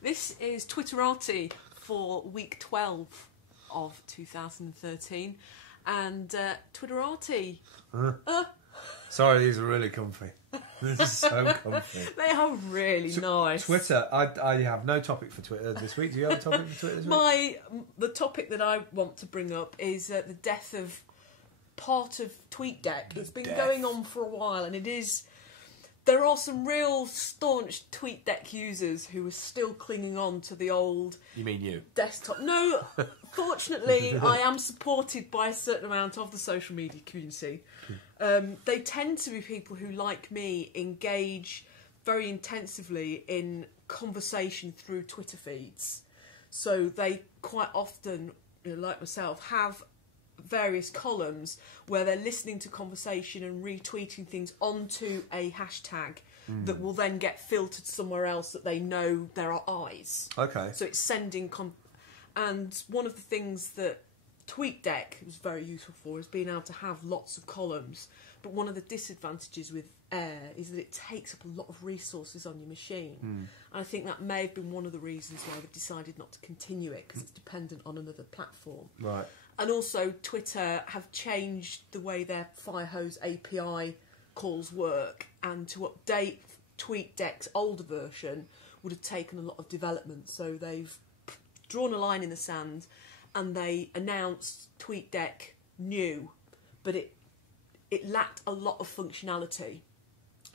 This is Twitterati for week 12 of 2013, and Twitterati. Sorry, these are really comfy. This is so comfy. They are really nice. Twitter, I have no topic for Twitter this week. Do you have a topic for Twitter this week? The topic that I want to bring up is the death of part of TweetDeck. It's been going on for a while, and there are some real staunch TweetDeck users who are still clinging on to the old... You mean you? Desktop. No, fortunately, I am supported by a certain amount of the social media community. They tend to be people who, like me, engage very intensively in conversation through Twitter feeds. So they quite often, like myself, have various columns where they're listening to conversation and retweeting things onto a hashtag that will then get filtered somewhere else that they know there are eyes. Okay. So it's sending... and one of the things that TweetDeck was very useful for is being able to have lots of columns. But one of the disadvantages with Air is that it takes up a lot of resources on your machine. And I think that may have been one of the reasons why they've decided not to continue it, because it's dependent on another platform. Right. And also, Twitter have changed the way their Firehose API calls work, and to update TweetDeck's older version would have taken a lot of development. So they've drawn a line in the sand, and they announced TweetDeck new, but it lacked a lot of functionality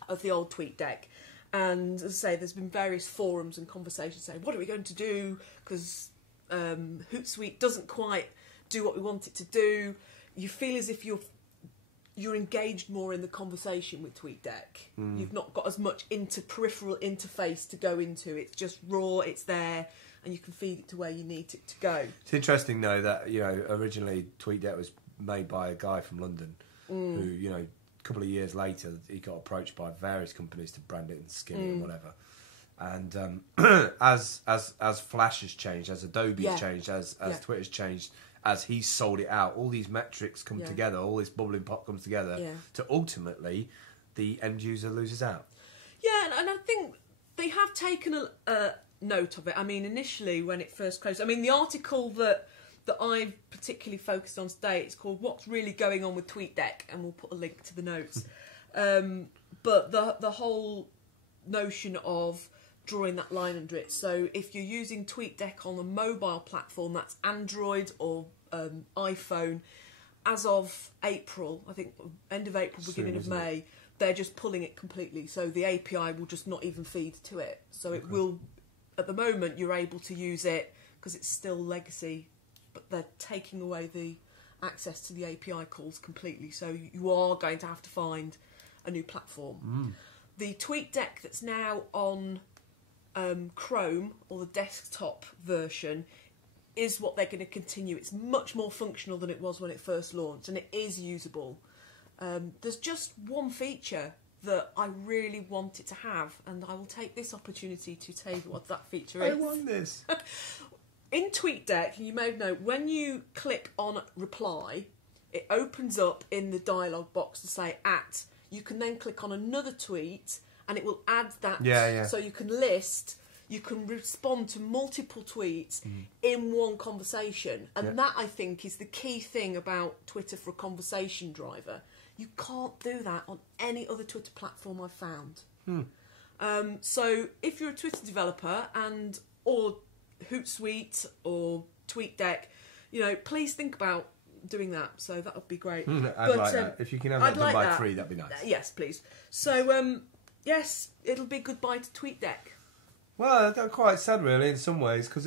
of the old TweetDeck. And as I say, there's been various forums and conversations saying, what are we going to do? Because Hootsuite doesn't quite do what we want it to do. You feel as if you're engaged more in the conversation with TweetDeck. You've not got as much peripheral interface to go into. It's just raw, it's there, and you can feed it to where you need it to go. It's interesting though that originally TweetDeck was made by a guy from London who a couple of years later he got approached by various companies to brand it and skin it and whatever. And as Flash has changed, as Adobe has changed, as Twitter's changed, as he's sold it out, all these metrics come together, all this bubbling pot comes together to ultimately the end user loses out. Yeah, and I think they have taken a note of it. I mean, initially when it first closed, I mean, the article that I've particularly focused on today, it's called What's Really Going On with TweetDeck, and we'll put a link to the notes. But the whole notion of drawing that line under it. So if you're using TweetDeck on a mobile platform, that's Android or iPhone, as of April, I think end of April, beginning of May, they're just pulling it completely. So the API will just not even feed to it. So it will, at the moment, you're able to use it because it's still legacy, but they're taking away the access to the API calls completely. So you are going to have to find a new platform. The TweetDeck that's now on Chrome, or the desktop version, is what they're going to continue. It's much more functional than it was when it first launched, and it is usable. There's just one feature that I really want it to have, and I will take this opportunity to tell you what that feature is. I want this. In TweetDeck, you may know, when you click on reply, it opens up in the dialog box to say @ You can then click on another tweet and it will add that. So you can you can respond to multiple tweets in one conversation. And that, I think, is the key thing about Twitter for a conversation driver. You can't do that on any other Twitter platform I've found. So if you're a Twitter developer or Hootsuite or TweetDeck, please think about doing that. So that would be great. I'd like that. If you can have that done by 3, that'd be nice. Yes, please. So, yes, it'll be goodbye to TweetDeck. Well, that's quite sad, really, in some ways, because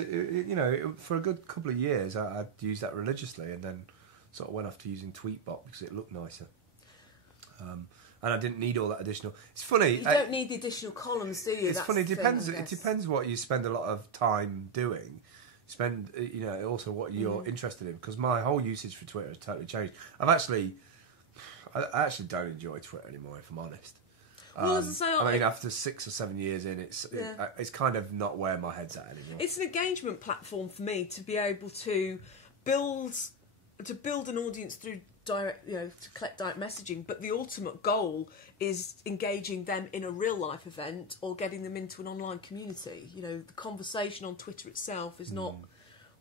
for a good couple of years, I'd used that religiously, and then sort of went off to using Tweetbot because it looked nicer. And I didn't need all that additional. It's funny. You don't need the additional columns, do you? It's funny. It depends what you spend a lot of time doing. Spend also what you're interested in, because my whole usage for Twitter has totally changed. I actually don't enjoy Twitter anymore, if I'm honest. Well, as I say, I mean, after 6 or 7 years in, it's kind of not where my head's at anymore. It's an engagement platform for me to be able to build an audience through direct, to collect direct messaging, but the ultimate goal is engaging them in a real life event or getting them into an online community. The conversation on Twitter itself is not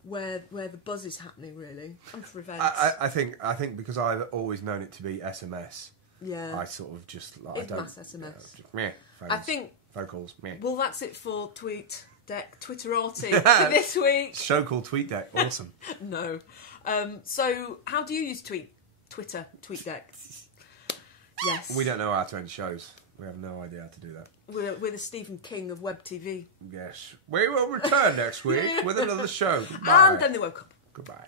where the buzz is happening, really. I'm for events. I think because I've always known it to be SMS. Yeah, I sort of just like it's mass SMS. Phones, I think phone calls. Meh. Well, that's it for TweetDeck Twitterati for this week. Show called TweetDeck. Awesome. No. So, how do you use Twitter, TweetDeck? Yes. We don't know how to end shows. We have no idea how to do that. We're the Stephen King of web TV. Yes. We will return next week with another show. Goodbye. And then they woke up. Goodbye.